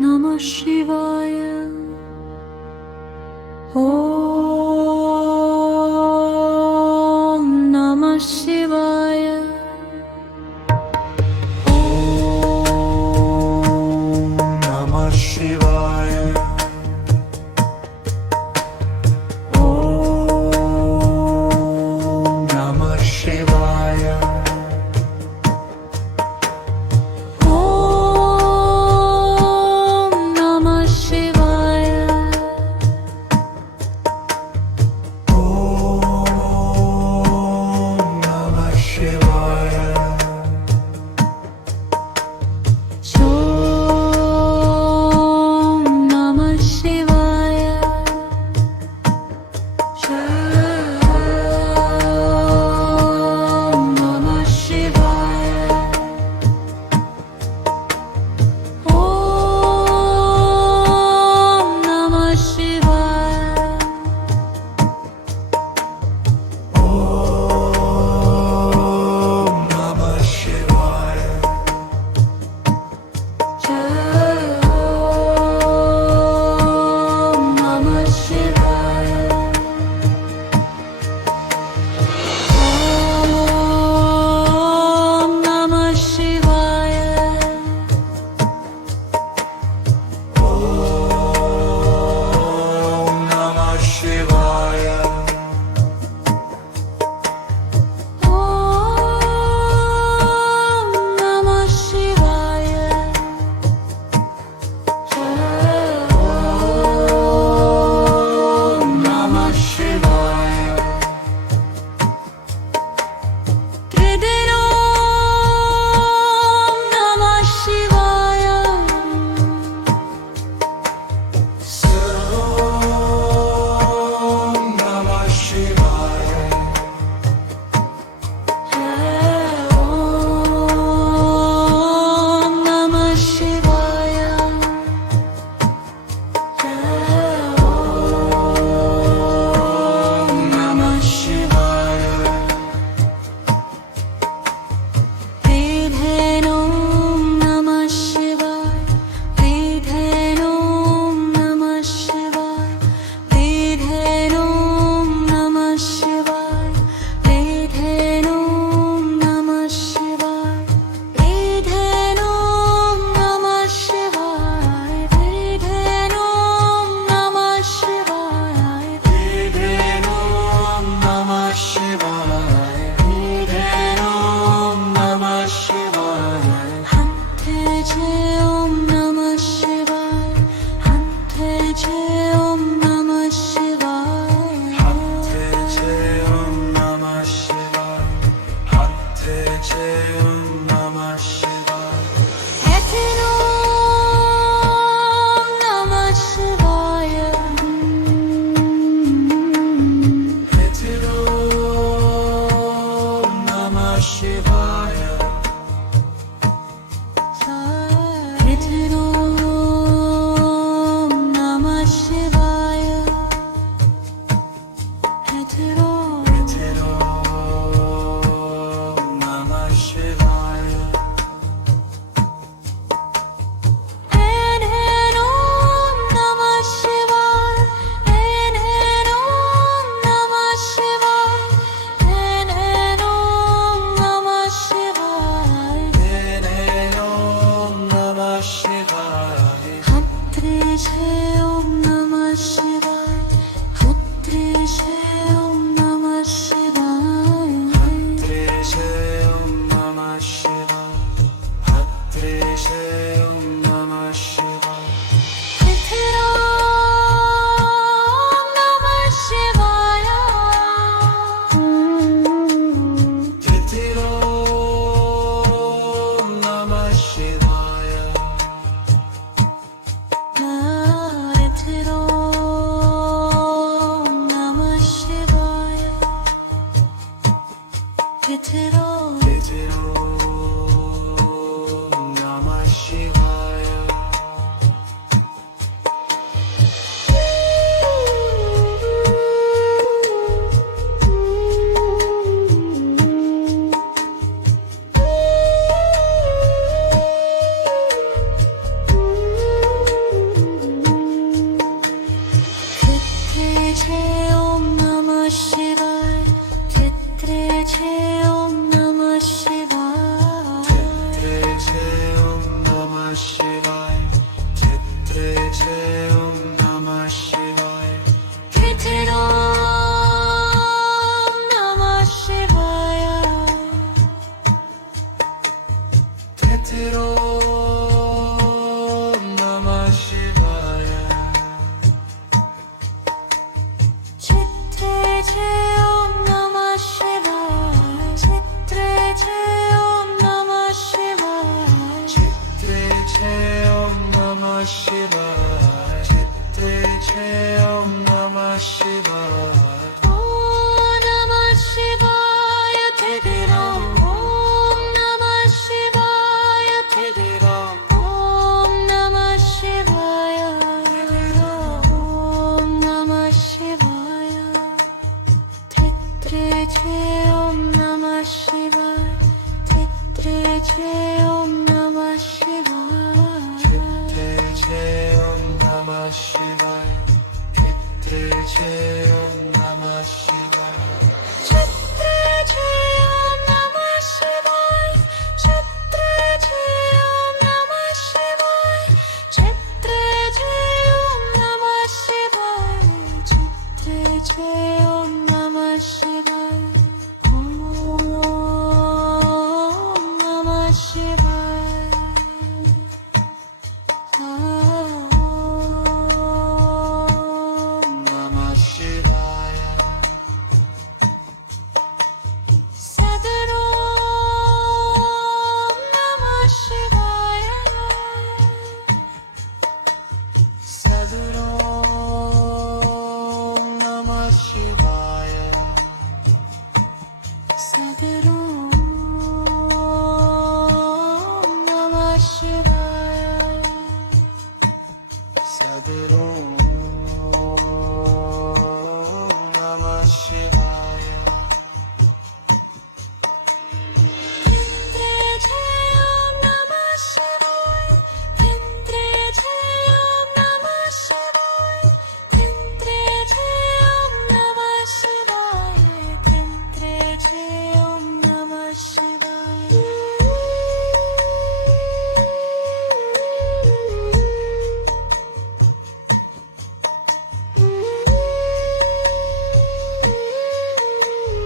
Namah Shivaya. Om Namah Shivaya. Namah Shivaya. Namah Shivaya. Om Namah Shivaya. Namah Shivaya. Om Namah Shivaya. Om Namah Shivaya. Om Namah Shivaya. Namah Shivaya. Om Namah Shivaya. Om Namah Shivaya. Namah Shivaya. Om Namah Shivaya. Om Namah Shivaya. Om Namah Shivaya. Om Namah Shivaya. Om Namah Shivaya. Om Namah Shivaya. Om Namah Shivaya. Om Namah Shivaya. Om Namah Shivaya. Om Namah Shivaya. Om Namah Shivaya. Om Namah Om Namah Shivaya. Chitre Om Namah Shivaya. Om Namah Shivaya. Chitre Om Namah Shivaya. Chitre Om Namah Shivaya. Chitre Om Namah Shivaya. Chitre Om Namah Shivaya. Chitre Om Namah Shivaya. Om Namah Shivaya. Namah Shivaya. Sadarom Namah Shivaya. Sadarom Namah Shivaya. Sadarom Namah Shivaya. Sadarom Namah Shivaya.